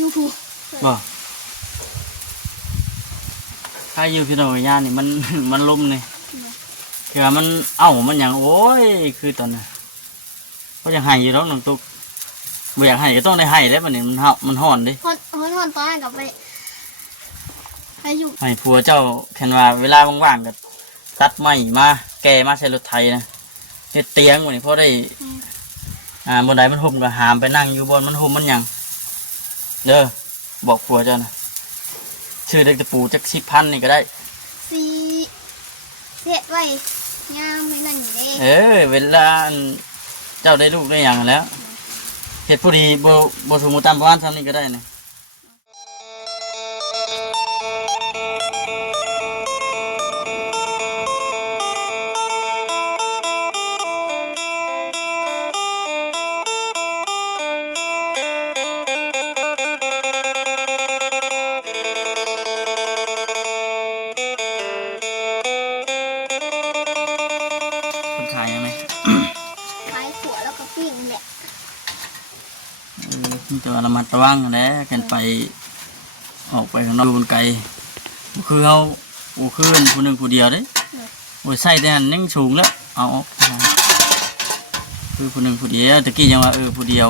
YouTube บ่ถ้าอยู่พี่น้องย่านี่มันล้มนี่คือมันมันอย่างโอ้ยคือตอนน่ะก็ยังให้อยู่แล้วน้องตุ๊กบ่อยากให้ก็ต้องได้ให้แล้วมันนี่มันห่อนดิฮอนตอนนั้นกับไปอยู่ให้ผัวเจ้าแค่ว่าเวลาว่างๆก็ตัดไม้มาแก่มาใช้รถไถนะเฮ็ดเตียงวันนี้พอได้บนใดมันห่มก็หามไปนั่งอยู่บนมันห่มมันหยังเด้อบอกผัวเจ้านะชื่อเด็กตะปูจัก10,000นี่ก็ได้สีเฮ็ดไว้ยามไม่นั่นอยู่เด้เวลาเจ้าได้ลูกได้หยังแล้วเฮ็ดผู้ดีบ่สมมุติตามประมาณซ้ำนี้ก็ได้นะขายยังไงขายขัวแล้วก็ปิ้งแหละแต่ว่าระมัดระวังนะกันไปออกไปข้างนอกบนไกลคือเขาคือผู้หนึ่งผู้เดียวเด้โอ้ยใส่แต่หันยังสูงแล้วเอาคือผู้หนึ่งผู้เดียวตะกี้ยังว่าผู้เดียว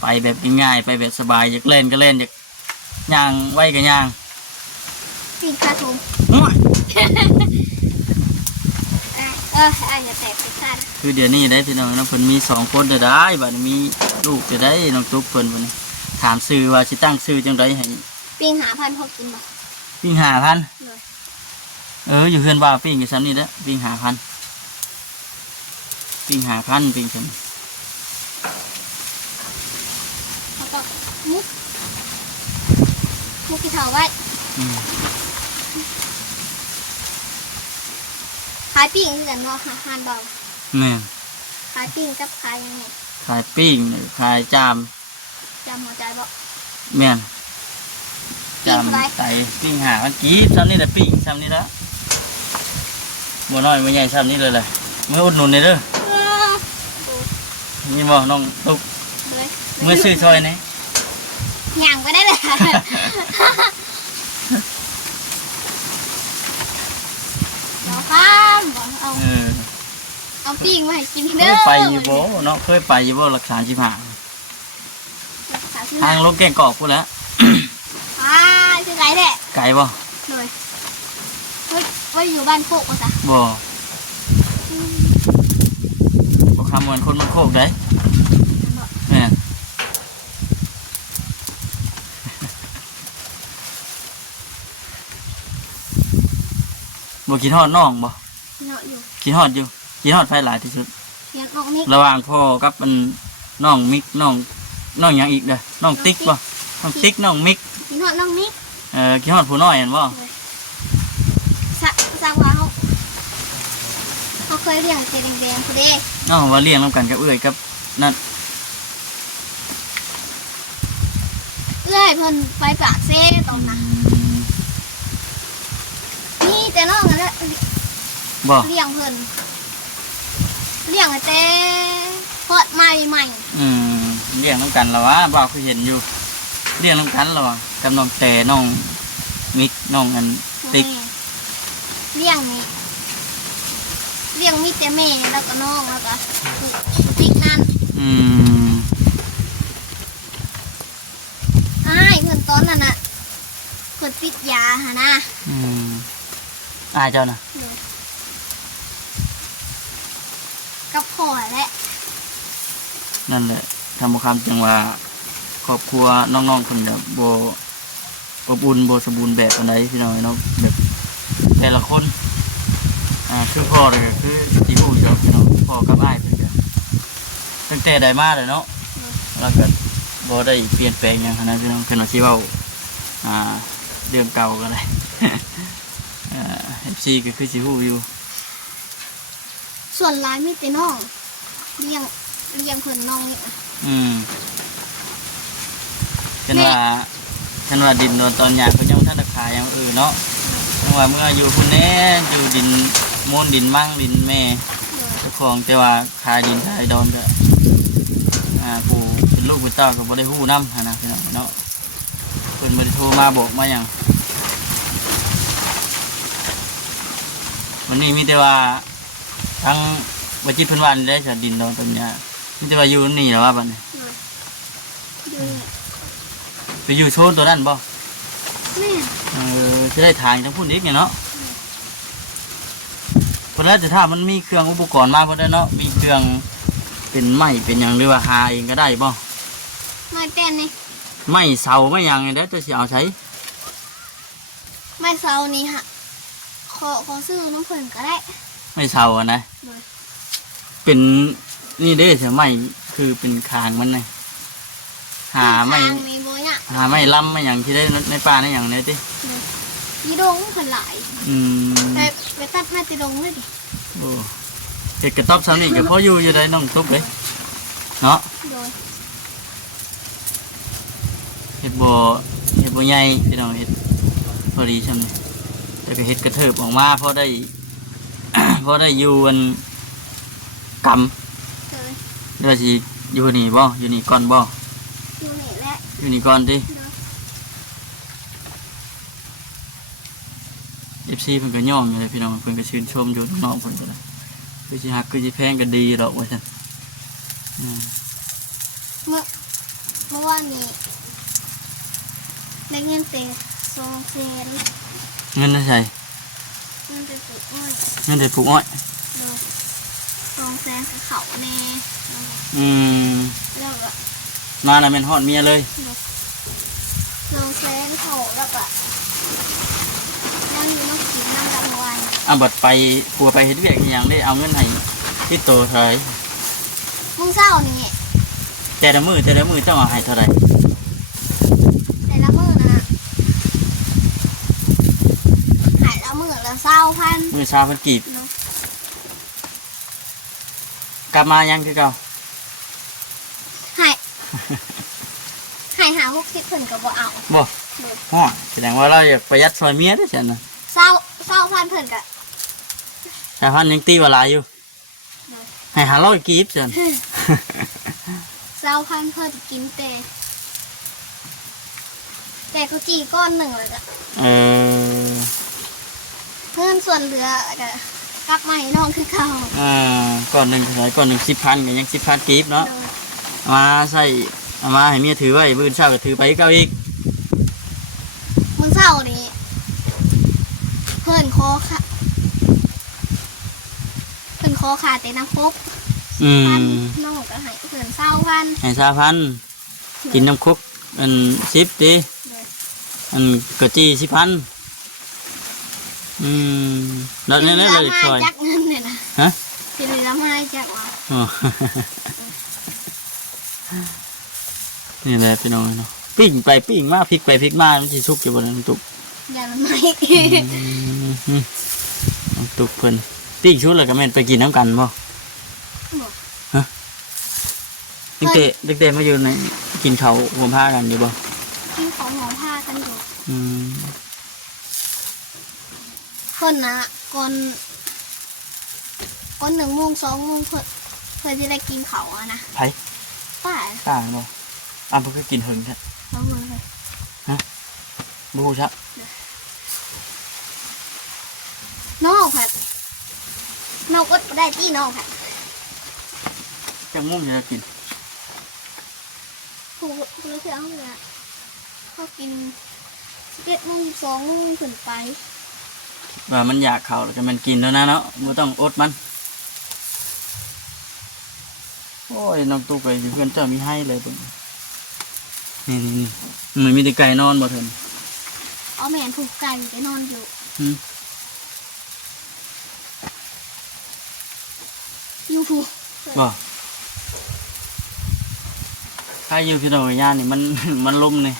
ไปแบบง่ายๆไปแบบสบายอยากเล่นก็เล่นอยากย่างไว้ก็ย่างปิ้งคาทุ่มอย่าแตกไปซ่าคือเดี๋ยวนี้ได้พี่น้องน้องเพิ่นมี2คนจะได้บัดนี้มีลูกจะได้น้องตุ๊กเพิ่นวันนี้ถามซื้อว่าสิตั้งซื้อจังไดให้ปิ้ง5,000พอกินบ่ปิ้ง5,000อยู่เฮือนว่าปิ้งอยู่ซั่นนี่เด้อปิ้ง5,000ปิ้งปิ้งซั่นแล้วก็มุกที่เฒ่าไว้ขายปิ้งคือกันเนาะ5,000บาทแม่ขายปิ้งกับขายยังไงขายปิ้งขายจามหัวใจบ่แม่นจามไตปิ้ง5,000กีบซ้ำนี่แหละปิ้งซ้ำนี่ละบ่น้อยบ่ใหญ่ซ้ำนี่เลยเมื่ออุดหนุนนี่เด้อนี่บ่น้องตุ๊กเมื่อซื้อซอยนี่ย่างไปได้เลยเอาปิ้งมาให้กินเด้อไปอยู่บ่เนาะเคยไปอยู่บ่รักษา15ทางลงแกงกอกพูดแล้วคือไกลแหละไกลบ่เลยว่าอยู่บ้านโคกป่ะจ๊ะบ่คำเหมือนคนมันโคกได้เนี่ยบ่กินฮอดน้องบ่กินฮอดอยู่กินฮอดไฟหลายที่สุดระหว่างพ่อกับน้องมิกน้องยังอีกเด้อน้องติ๊กบ่น้องติ๊กน้องมิกกินฮอดน้องมิกกินฮอดผู้น้อยเห็นบ่สร้างว่าเขาเคยเลี้ยงเจแดงๆผู้เด้ว่าเลี้ยงน้ำกันกับกับนั่นเพิ่นไปปากเซ่ตรงนั้นนี่แต่น้องนั่นแหละเลี้ยงเพิ่นเลี้ยงแต่พอดใหม่เลี้ยงน้ำกันแล้ววะบ่าวเคยเห็นอยู่เลี้ยงน้ำกันแล้ววะกับน้องแต่น้องมิกน้องอันติ๊กเลี้ยงมีแต่แม่แล้วก็น้องแล้วก็ติ๊กนั่นเพิ่นตอนนั้นน่ะเพิ่นติดยาหะนะเจ้าน่ะกับพ่อแหละนั่นแหละทำบุคคลจังว่าครอบครัวน้องๆคนแบบโบอุ่นโบสมบูรณ์แบบอะไรพี่น้องเนาะแบบแต่ละคนคือพ่อเลยคือที่พูดเนาะพี่น้องพ่อกับอ้ายเป็นกันตั้งแต่ใดมาเลยเนาะแล้วก็โบได้เปลี่ยนแปลงอย่างขนาดพี่น้องเป็นอาชีพเรื่องเก่ากันเลยFC ก็คือที่พูดอยู่ส่วนร้านมีแต่น้องเลี้ยงคนน้องนี่เป็นว่าดินตอนหยาบเขายังท่านขายอย่างเนาะจังว่าเมื่ออยู่คนนี้อยู่ดินมูลดินมั่งดินแม่เจ้าของแต่ว่าขายดินขายดอนก็ผู้เป็นลูกเป็นเต้าก็บ่ได้ฮู้นำนะพี่น้องเนาะ เพิ่นบ่ได้โทรมาบอกมาหยังวันนี้มีแต่ว่าทั้งบ่จิตเพิ่นว่าได้จะดินดอนตรงเนี้ยมีแต่ว่าอยู่นี่แหละว่าบัดนี้ ดูนี่ ไปอยู่โซนตัวนั้นบ่ แม่ จะได้ทางทั้งพุ่นอีกเนี่ยเนาะเพราะแล้วจะถ้ามันมีเครื่องอุปกรณ์มาพอได้เนาะมีเครื่องเป็นไม้เป็นหยังหรือว่าหาเองก็ได้บ่ ไม่เป็นนี่ ไม้เสาไม้หยังไงเด้อจะสิเอาใช้ ไม่เซานี่ฮะขอซื้อน้ำเพิ่นก็ได้ ไม้เสาอะนะ เลย เป็นนี่เด้อใช่ไม้คือเป็นคางมันเลยหาไม้ ทางมีโบเนี่ย หาไม้ล้ำไม้หยังที่ได้ในป่าในหยังเนี่ยติ ยีดงเพิ่นหลาย อืม ไปตัดแม่ติดงเลยดิ โอ้เห็ดกระต๊อบซ้ำนี่ก็พออยู่ได้น้องตุ๊กเลยเนาะ โดย เห็ดบ่ใหญ่พี่น้องเห็ดพอดีใช่ไหมแต่ก็เห็ดกระเทิบออกมาพอได้ พอได้อยู่อันก เลย ำเดี๋ยวสิอยู่นี่บ่อยู่นี่ก่อนบ่ อยู่นี่แหละ อยู่นี่ก่อนดิ โดย FC เพิ่นก็ย่อมอยู่เลยพี่น้องเพิ่นก็ชื่นชมอยู่น้องๆเพิ่นก็ได้คือสิฮักคือสิแพงก็ดีดอกว่าซั่นอืม เมื่อวานนี้ได้เงินเต็ม200,000 เงินน่ะใช่ เงินเต็มปุ๊บอ้อย เงินได้ปลูกอ้อย โดย200,000กับเขาแน่ อืม แล้วก็ มาแล้วแม่นฮอดเมียเลย 200,000เขาแล้วก็ยังอยู่น้ำกินน้ำละมวน เอาบัดไปผัวไปเฮ็ดเวียกอีหยังได้เอาเงินให้ที่โตเท่าไหร่ มึงเศร้านี่ แต่ละมื้อต้องเอาให้เท่าไหร่ แต่ละมื้อนะหายละมื้อละ20,000 มื้อเช้าเพิ่นกีบ เนาะ กลับมายังคือเก่า หายหายหา60เพิ่นก็บ่เอา บ่ โดย ฮอดแสดงว่าเราอยากประหยัดซอยเมียเด้อซั่นน่ะ 20,000เพิ่นก็ ชาวพันยังตีว่าหลายอยู่ โดย ให้500กีบซั่น 20,000เพิ่นกินแต่ก็จีก้อนหนึ่งเลยจ้ะ เออ เพิ่นส่วนเหลือก็กลับมาให้น้องคือเก่า ก่อนหนึ่งเท่าไหร่ก่อนหนึ่ง10,000ก็ยัง10,000กีบเนาะ โดย เอามาใส่เอามาให้เมียถือไว้มื้อเช้าก็ถือไปเก่าอีก มึงเศร้านี่เพิ่นคอค่ะเพิ่นคอขาดแต่น้ำคก อืม น้องก็ให้เพิ่น20,000 ให้3,000กินน้ำคุกอัน10ติ โดย อันกะจี้10,000แล้วเนี่ยเลยซอย จักเงินเนี่ยนะ ฮะ สิเหลือมาจักว่า อ๋อ นี่แหละพี่น้องเนาะปิ้งไปปิ้งมาพลิกไปพลิกมามันสิสุกอยู่บนน้ำตุก อย่าละไม่ น้ำตุกเพิ่นปิ้งชุดแล้วก็แม่นไปกินน้ำกันบ่เด็กๆมาอยู่ในกินข้าวรวมผ้ากันอยู่บ่ กินของหอมผ้ากันอยู่ อืม คนนะก่อน1 โมง 2 โมงเพื่อจะได้กินเขาอะนะ ไผ ป้า ต่างบ่อ้าวเพิ่นก็กินหึงแท้ เราเมืองเลย บ่ฮู้ชัก น้องค่ะน้องอดบ่ได้ที่น้องค่ะ จังมุมจะกิน ผู้เลือกเอาเลยเขากิน11 โมง 2 โมงขึ้นไป ว่ามันอยากข้าวแล้วก็มันกินแล้วนะเนาะบ่ต้องอดมันโอ้ยน้องตุ๊กไปอยู่เพื่อนเจ้ามีให้เลยเบิ่งนี่มันมีแต่ไก่นอนบ่เถิน เอาแม่นผูกไก่ไปนอนอยู่ อืม อยู่ผูก บ่ถ้าอยู่พี่น้องย่านนี่มัน มันลมนี่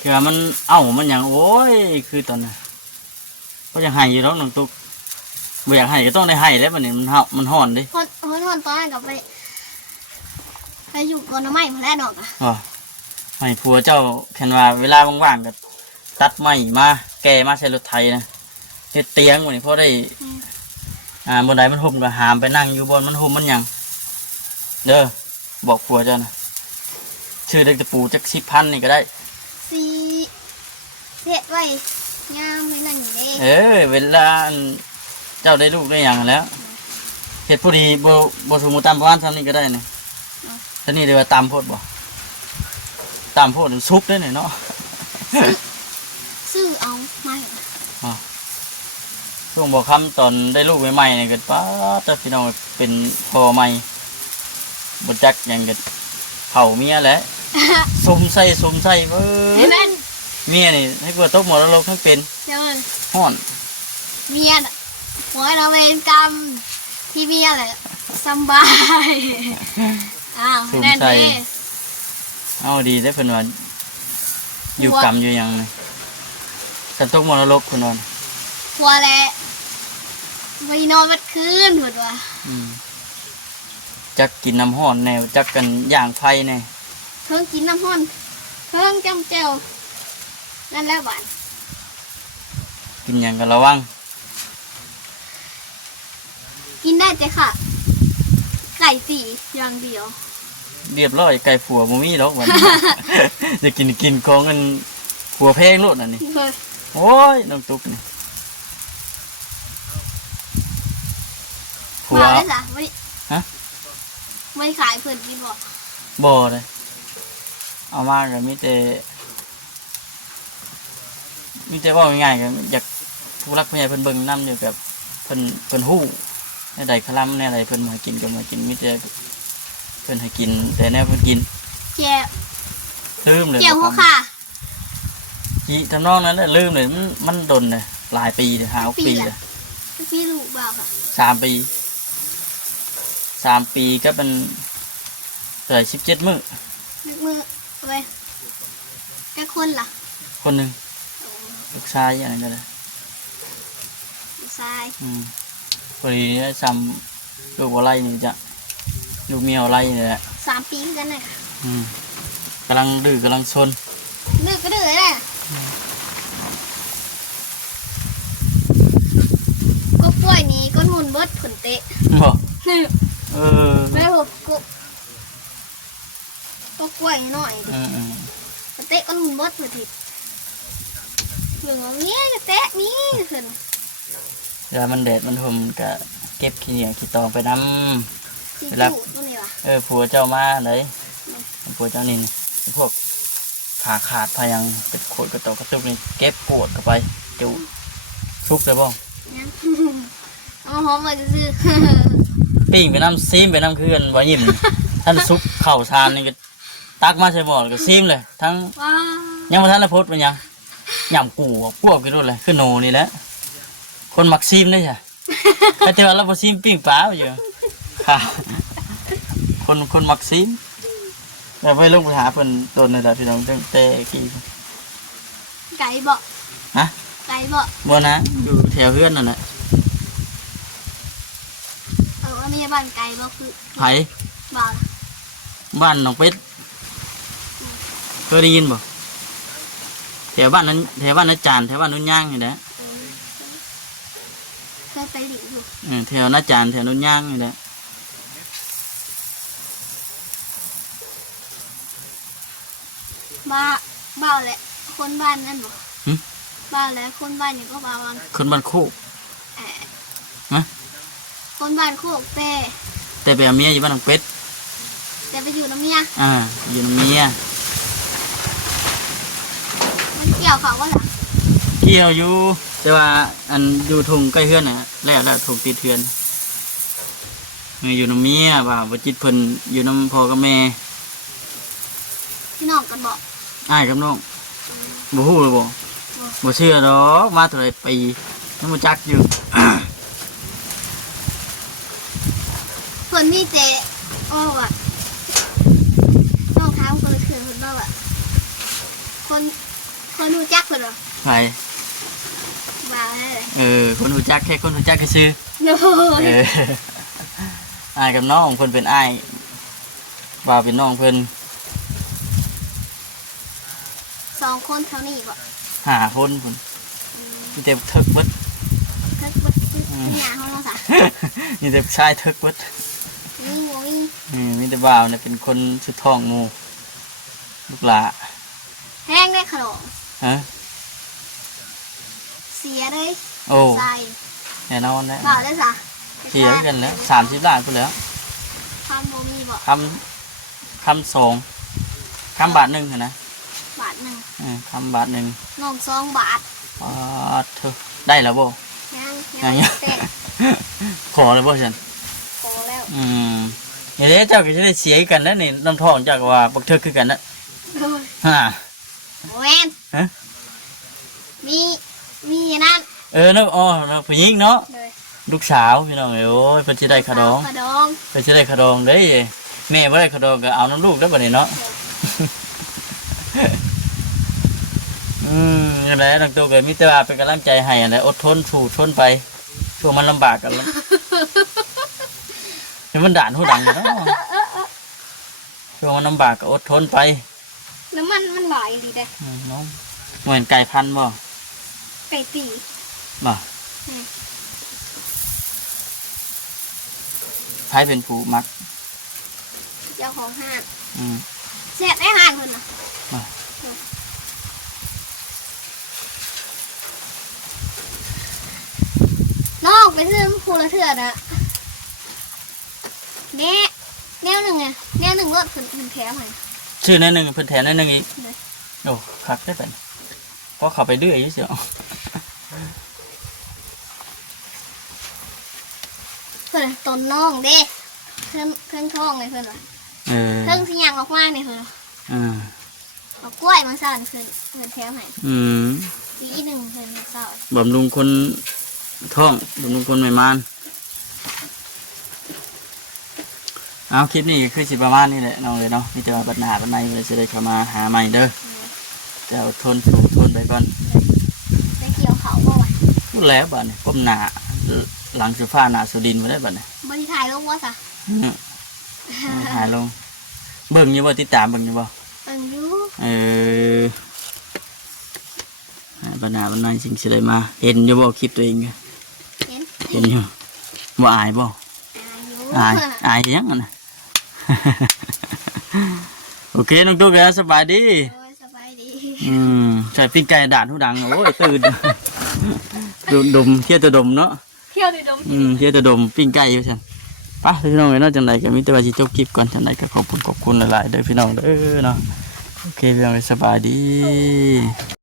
คือว่ามันมันหยังโอ้ยคือตอนน่ะก็ยังให้อยู่ดอกน้องตุ๊กบ่อยากให้ก็ต้องได้ให้แล้วบัดนี้มันมันร้อนเดิ คนตอนนั้นกับไปอยู่ก่อนน้ำไม้พอได้ดอกอะ อ๋อให้ผัวเจ้าแค่ว่าเวลาว่างๆก็ตัดไม้มาแก่มาใส่รถไถนะเฮ็ดเตียงบัดนี้พอได้บนใดมันห่มก็หามไปนั่งอยู่บนมันห่มมันหยังเด้อบอกผัวเจ้านะชื่อเด็กตะปูจัก10,000นี่ก็ได้ 4 เฮ็ดไว้งามไว้นั่นอยู่เด้ เวลาอันเจ้าได้ลูกได้หยังแล้วเฮ็ดผู้ดีบ่สมมุติตามประมาณซ้ำนี้ก็ได้นี่ท่านี้เรียกว่าตามโพดบ่ตามโพดมันสุกได้นี่เนาะ ซื้อเอามา ช่วงบ่ค่ำตอนได้ลูกใหม่ๆนี่ก็ป๊าดพี่น้องเป็นพ่อใหม่บ่จักหยังก็เผาเมียแหละสมใส่เว้ย นั่น เมียนี่ให้กลัวตกหมดแล้วลกทั้งเป็น เดี๋ยวมัน ฮ้อน เมียน่ะหัวเราเวรกรรมที่เมียแหละสำบายอ้าวนั่นเด้ เอาดีได้อเพิ่นว่าอยู่กรรมอยู่หยังนี่กันตกหมดแล้วลกเพิ่นว่า หัวแหละไปนอนวัดคืนถูกว่า จักกินน้ำห้อนแน่จักกันย่างไฟแน่ เพิ่งกินน้ำห้อนเพิ่งจำเจวนั่นแหละบ้าน กินหยังกันระวัง กินได้แต่ค่ะ ไก่สีอย่างเดียว เรียบร้อยไก่ผัวบ่มีหรอก วันนี้ จะกินของกันผัวเพลงโลดอันนี้ เฮ้ย โอ้ยน้องตุ๊กนี่ผัว มาเลยจ้ะไม่ ฮะ ไม่ขายเพื่อนกินบอก บ่เลยเอามาก็มีแต่ว่าง่ายๆก็อยากผู้รักผู้ใหญ่เพิ่นเบิ่งนํอยู่กับเพิ่นฮู้ในใดคลำในอะไรเพิ่นมากินก็มากินมีแต่เพิ่นให้กิน แต่แนวเพิ่นกิน เจียว ลืมเลย เจียวหัวค่ะ จีทำนองนั้นแหละลืมเลยมันดนเลยหลายปีเลย5 ปีเลย พี่ลูกบอกค่ะ 3 ปีก็เป็น17 มื้อ นึกมือเอาไปแกคนล่ะ คนหนึงลูกชายอย่างนั้นก็ได้ ทราย พอดีเนี่ยซ้ำลูกวัวไล่นี่จะลูกเมียวไล่นี่แหละ 3 ปีกันเลยค่ะ กำลังดื้อกำลังซน ดื้อก็ดื้อเลยก็ป่วยนี้ก็มุนเบิดผลเตะ บอกเออ ไม่ผมก็ป่วยหน่อยดิ ผลเตะก็มุนเบิดผลทิพย์เหลืองเงี้ยก็เตะนี้ขึ้น เวลามันแดดมันห่มก็เก็บขี้เหนียวขี้ตองไปน้ ที่ ำเว อ ลา ยู่ตรงนี้วะ ผัวเจ้ามาเลยผัวเจ้านี่พวกขาดพยังเป็นโขดกระตอกกระตุกนี่เก็บปวดเข้าไปจุซุกเลยบ้อง ยังเอาหอมมาซื้อ ปิ้งไปน้ำซีมไปน้ำคืนว่ายิ้ม ท่านซุกเข่าชานนี่ก็ตักมาใส่หม้อก็ซีมเลยทั้ง ว้า ยังมาท่านละพดเป็นยังย่ำกูพวกกันด้วยเลยคือโนนี่แหละคนมักซีมได้ใช่แต่เทว่าเราบ่ซีมปิ้งปลาอยู่ค่ะคนมักซีมแต่ไปลงไปหาเพิ่นโดนในระดับพี่น้องตั้งแต่กี่ ไก่บ่ ฮะ ไก่บ่ บ่นะอยู่แถวเฮือนนั่นแหละ ว่ามีบ้านไก่บ่คือ ไผ บ่าว บ้านน้องเป็ดเคยได้ยินบ่แถวบ้านนั้นแถวบ้านนั้นจานแถวบ้านนู้นย่างนี่แหละ เคยไปหลิวอยู่ แถวน้าจานแถวนู้นย่างนี่แหละ บ่าวแหละคนบ้านนั่นบ่บ่าวแหละคนบ้านนี่ก็บ่าววัง คนบ้านโคก คนบ้านโคกแต่ไปเอาเมียอยู่บ้านน้องเป็ด แต่ไปอยู่น้ำเมีย อยู่น้ำเมีย มันเกี่ยวเขาก็ล่ะ เกี่ยวอยู่แต่ว่าอันอยู่ทุ่งใกล้เฮือนน่ะแล้วทุ่งติดเฮือนอยู่น้ำเมียว่าบ่จิตเพิ่นอยู่น้ำพ่อกับแม่ พี่น้องกันบอก อ้ายกับน้องบ่ฮู้เลยบ่เชื่อดอกมาเท่าไหร่ปียังบ่จักอยู่ เพิ่นมีเจโอ้ว่ะน้องถามคนละคืนเพิ่นบอกว่าคนรู้จักเพิ่นเหรอ ไผ บ่าวนั่นแหละ คนรู้จักแค่คนรู้จักแค่ชื่อ โน้ย อ้ายกับน้องเพิ่นเป็นอ้ายบ่าวเป็นน้องเพิ่น 2 คนเท่านี้บ่ 5 คนพุ่นมีแต่ทึกเบิด ก็เป็นหน้าเฮาเนาะซะ มีแต่ชายทึกเบิด นี่โว้ย มีแต่บ่าวเนี่ยเป็นคนสุดท้องหมู่ลูกหลา แห้งได้ขนม ฮะ เสียเลย โอ้ ใส่ แน่นอนนะ บอกได้สะ เสียกันแล้ว30 ล้านไปแล้ว ความโมมีบอก คำ2คำบาทหนึ่งนะ บาทหนึ่ง คำบาทหนึ่ง น้อง2 บาท เธอได้แล้วบ่ ยังเตะ ขอเลยบ่ฉัน โตแล้ว อย่างนี้เจ้าก็จะได้เสียกันแล้วนี่น้ำทองจากว่าบักเธอคือกันนะ โอ้ย ฮะ แวน ฮะ มีนั่น เนาะผู้หญิงเนาะ เลย ลูกสาวพี่น้องโอ้ยเพิ่นสิได้ขะดอง ขะดอง เพิ่นสิได้ขะดองเด้แม่บ่ได้ขะดองก็เอาน้ำลูกได้บัดนี้เนาะนั่นแหละน้องตัวก็มีแต่ว่าเป็นกำลังใจให้นั่นแหละอดทนสู้ทนไปช่วงมันลำบากกันแล้วเห็นมันด่านหูดังอยู่เนาะช่วงมันลำบากก็อดทนไป น้ำมันหลายดีเด้ น้องเหมือนไก่พันธุ์บ่ ไก่ตี บ่ อืม ไผเป็นผู้มัก เจ้าของห้าง อืม เสร็จได้ห้างคนน่ะ มา น้องไปซื้อภูละเถื่อนอะแนวหนึ่งไงแนวหนึ่งรถขึ้นแถมให้ ชื่อนั่นหนึ่งเพิ่นแถมนั่นหนึ่งอีก เลย โอ้คักได้เป็นเพราะเขาไปดื้ออยู่เสียว เพื่อนตนน้องเด้เครื่องท้องเลยเพื่อนว่ะเครื่องที่ยางออกมาเนี่ยเพื่อน เอากล้วยมาสั่นขึ้นแถมให้ ปีหนึ่งเพื่อนเศร้า บำรุงคนท้องบำรุงคนใหม่มานเอาคลิปนี้คือสิประมาณนี้แหละน้องเลยเนาะมีแต่ว่าปัญหาปัญหาเลยจะได้เข้ามาหาใหม่เด้อจะอดทนสู้ทนไปก่อน ได้เกี่ยวเขาบ่วะ พูดแล้วบ้านนี่ก้มหน้าหลังสุฟ้าหน้าสุดินมาได้บ้านนี่ บริถ่ายลงว่าสะ หายลงเบิ่งอยู่บ่ติดตามเบิ่งอยู่บ่ ยู ปัญหาปัญหาสิ่งสิได้มาเห็นอยู่บ่คลิปตัวเองเห็นอยู่บ่อายบ่ อา อายยังอ่ะนะ โอเคน้องตุ๊กแล้วสบายดี สบายดี ใส่ปิ้งไก่ด่านหูดังโอ้ยตื่น ดมเที่ยวจะดมเนาะ เที่ยวในดม เที่ยวจะดมปิ้งไก่อยู่ฉันป่ะพี่น้องเนาะจังไดก็มีแต่ว่าสิจบคลิปก่อนจังไดก็ขอบคุณหลายๆเด้อพี่น้องเด้อเนาะโอเคพี่น้องสบายดี